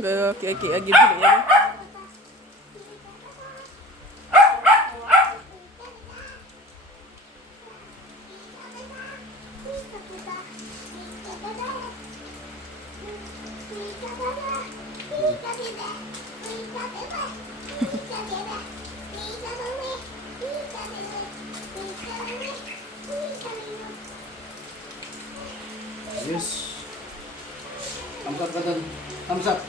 Okay, okay, agi dulu ya. Ayos. Thumbs up ka dun. Thumbs up.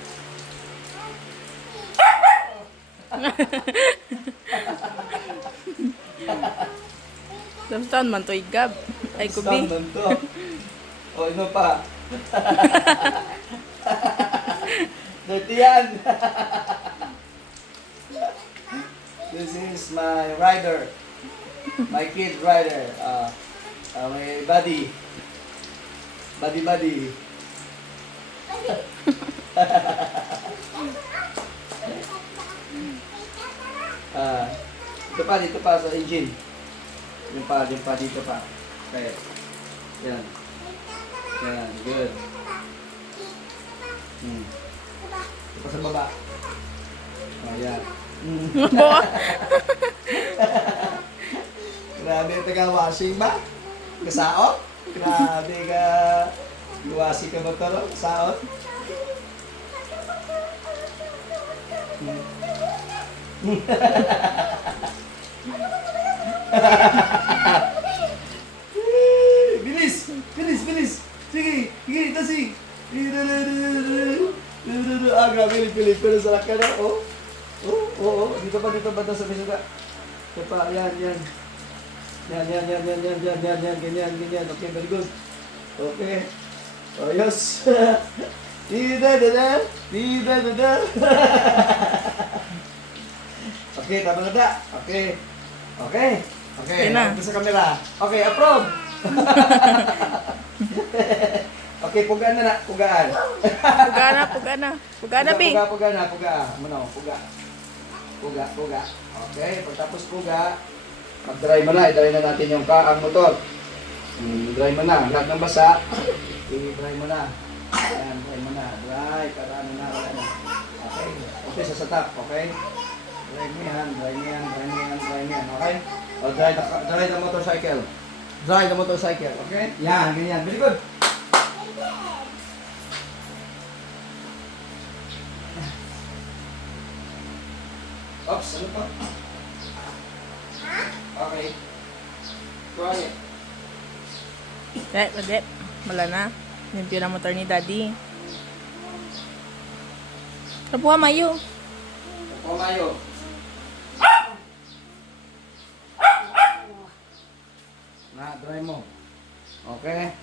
Samstan man to igab. Ay kubi. Stand to. O, ano pa? Dirty yan. This is my rider. My kid rider. My buddy. Buddy. Dito pa sa engine. Yung pa, dito pa. Okay. Yan. Yan, good. Dito pa sa baba. Oh, yan. Grabe ito ka washing ba? Kasaot? Grabe ka. Iwasi ka ba ito? Kasaot? Bilis! Sige, tasig! Grabe, pilip ko na sa laka na. Oo. Dito pa sa bisuga. Ito pa, yan. Yan. Ganyan. Okay, very good. Okay. Ayos. Dida. Okay, tama na da. Okay. Okay na. Sa camera. Okay, approve. Okay, pugaan. Pugana, Bing. Puga. Okay, pagtapos puga, mag-dry mo na. I-dry na natin yung ang motor. Dry mo na. Lahat ng basa, i-dry mo na. Ayan, dry mo na. Dry, para ano na. Okay, sa satap, okay? Dry mo yan. Okay? O, dry the motorcycle. Okay? Yan, ganyan. Very good. Oops, ano pa? Okay. Quiet. Ulit. Wala na. Limpyo na motor ni Daddy. Tapuha, Mayo. Mayo. Na, dry mo. Okay?